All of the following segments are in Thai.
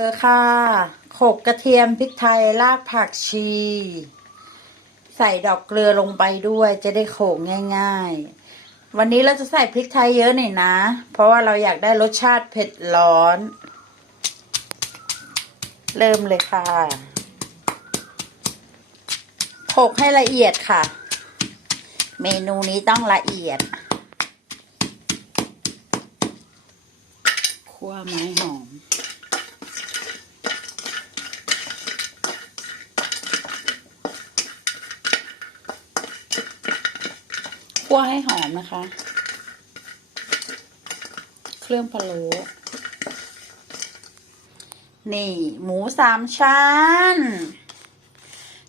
เออค่ะโขกกระเทียมพริกไทยรากผักชี ใส่ดอกเกลือลงไปด้วย จะได้โขลกง่าย ๆ วันนี้เราจะใส่พริกไทยเยอะหน่อยนะ เพราะว่าเราอยากได้รสชาติเผ็ดร้อน เริ่มเลยค่ะโขกให้ละเอียดค่ะ เมนูนี้ต้องละเอียดคั่วไม้หอม คั่วให้หอมนะคะ เครื่องพะโล้นี่ หมูสามชั้น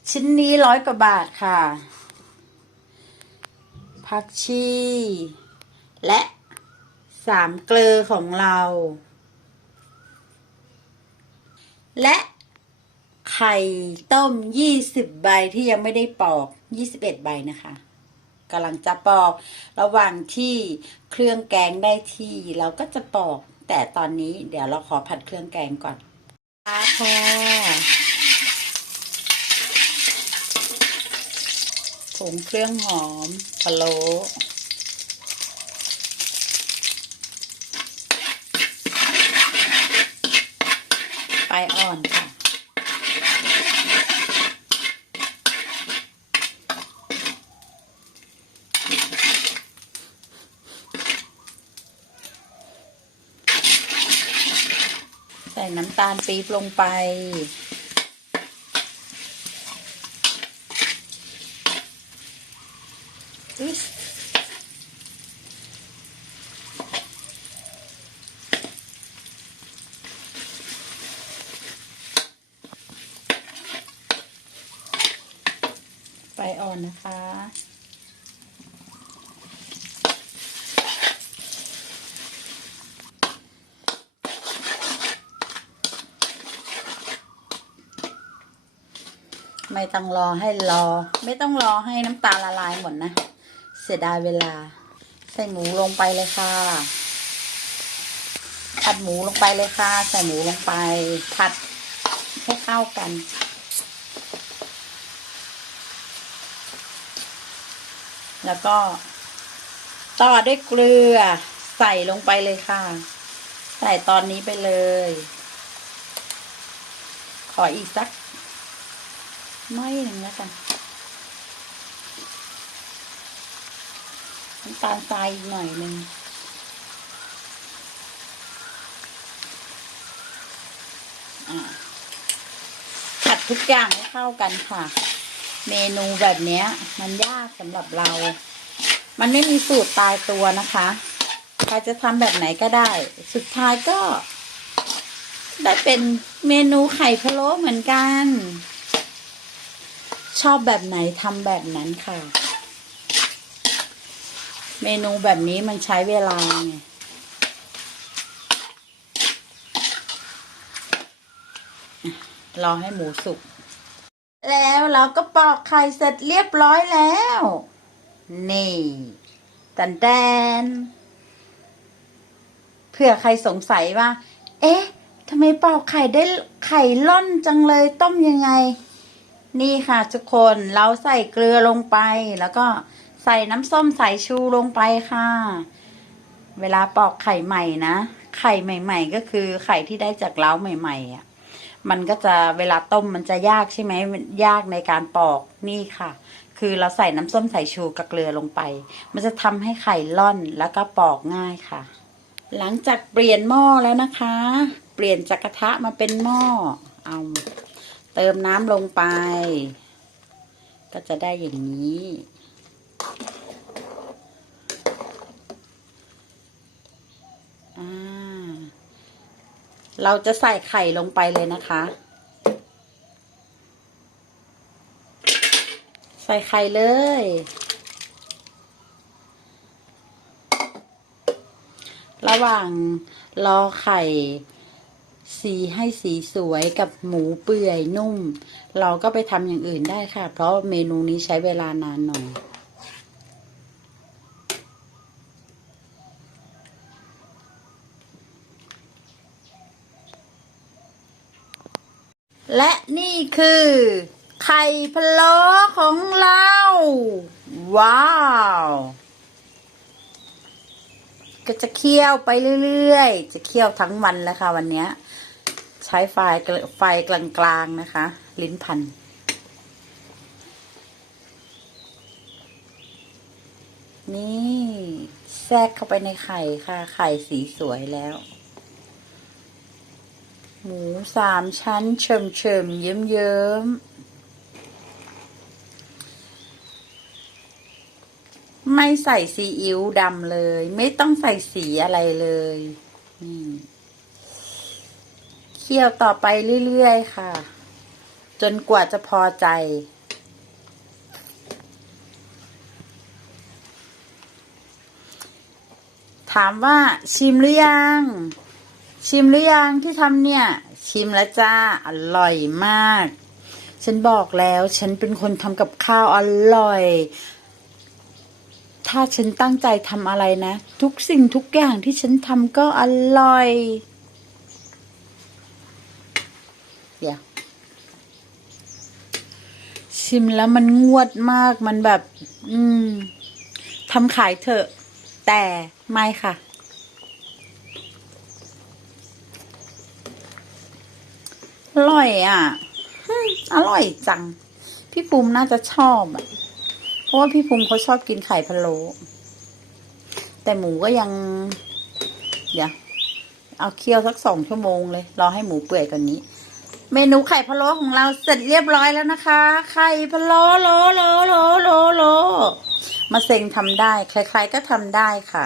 ชิ้นนี้ร้อยกว่าบาทค่ะ ผักชี และสามเกลือของเรา และไข่ต้มยี่สิบใบที่ยังไม่ได้ปอกยี่สิบเอ็ดใบนะคะ กำลังจะปอก ระหว่างที่เครื่องแกงได้ที่เราก็จะปอก แต่ตอนนี้เดี๋ยวเราขอผัดเครื่องแกงก่อนค่ะผงเครื่องหอมพะโล้ไฟอ่อนค่ะ ส่น้ำตาลปี๊บลงไปอุ๊ยไฟอ่อนนะคะ ไม่ต้องรอให้รอ ไม่ต้องรอให้น้ำตาลละลายหมดนะ เสียดายเวลา ใส่หมูลงไปเลยค่ะ ผัดหมูลงไปเลยค่ะ ใส่หมูลงไป ผัดให้เข้ากัน แล้วก็ ต่อด้วยเกลือ ใส่ลงไปเลยค่ะ ใส่ตอนนี้ไปเลย ขออีกสัก น้อยหนึ่งแล้วกันน้ำตาลทรายอีกหน่อยหนึ่งอะผัดทุกอย่างให้เข้ากันค่ะ เมนูแบบนี้มันยากสำหรับเรา มันไม่มีสูตรตายตัวนะคะใครจะทำแบบไหนก็ได้ สุดท้ายก็ ได้เป็นเมนูไข่พะโล้เหมือนกัน ชอบแบบไหนทำแบบนั้นค่ะ เมนูแบบนี้มันใช้เวลาไงรอให้หมูสุก แล้วเราก็ปอกไข่เสร็จเรียบร้อยแล้ว นี่ตันแดนเผื่อใครสงสัยว่า เอ๊ะทำไมปอกไข่ได้ไข่ล่อนจังเลยต้มยังไง นี่ค่ะทุกคนเราใส่เกลือลงไป แล้วก็ใส่น้ำส้มสายชูลงไปค่ะ เวลาปอกไข่ใหม่นะไข่ใหม่ ๆ ก็คือไข่ที่ได้จากเล้าใหม่ ๆ อะ มันก็จะเวลาต้มมันจะยากใช่ไหมยากในการปอกนี่ค่ะ คือเราใส่น้ำส้มสายชูกับเกลือลงไป มันจะทำให้ไข่ล่อนแล้วก็ปอกง่ายค่ะ หลังจากเปลี่ยนหม้อแล้วนะคะ เปลี่ยนจากกระทะมาเป็นหม้อเอา เติมน้ำลงไป ก็จะได้อย่างนี้ เราจะใส่ไข่ลงไปเลยนะคะ ใส่ไข่เลย ระหว่างรอไข่ สีให้สีสวยกับหมูเปื่อยนุ่ม เราก็ไปทำอย่างอื่นได้ค่ะ เพราะเมนูนี้ใช้เวลานานหน่อยและนี่คือ ไข่พะโล้ของเรา ว้าว ก็จะเคี่ยวไปเรื่อยๆ จะเคี่ยวทั้งวันแล้วค่ะวันนี้ ใช้ไฟไฟกลางๆนะคะ ลิ้นพันนี่แทรกเข้าไปในไข่ค่ะ ไข่สีสวยแล้ว หมูสามชั้นเฉิมเฉิมๆเยิ้มเยิ้มๆไม่ใส่ซีอิ๊วดำเลย ไม่ต้องใส่สีอะไรเลยนี่ เคี่ยวต่อไปเรื่อยๆค่ะ จนกว่าจะพอใจ ถามว่าชิมหรือยัง ชิมหรือยังที่ทำเนี่ย ชิมแล้วจ้า อร่อยมาก ฉันบอกแล้วฉันเป็นคนทำกับข้าวอร่อยถ้าฉันตั้งใจทำอะไรนะ ทุกสิ่งทุกอย่างที่ฉันทำก็อร่อย เดี๋ยว ชิมแล้วมันงวดมากมันแบบ อืมทำขายเถอะ แต่ไม่ค่ะ อร่อยอะอร่อยจัง พี่ภูมิน่าจะชอบอะ เพราะว่าพี่ภูมิเขาชอบกินไข่พะโล้แต่หมูก็ยัง เดี๋ยว เอาเคี่ยวสักสองชั่วโมงเลย รอให้หมูเปื่อยกว่านนี้ เมนูไข่พะโล้ของเราเสร็จเรียบร้อยแล้วนะคะ ไข่พะโล้โลโลโลโลโลมาเซ็งทำได้ ใครๆก็ทำได้ค่ะ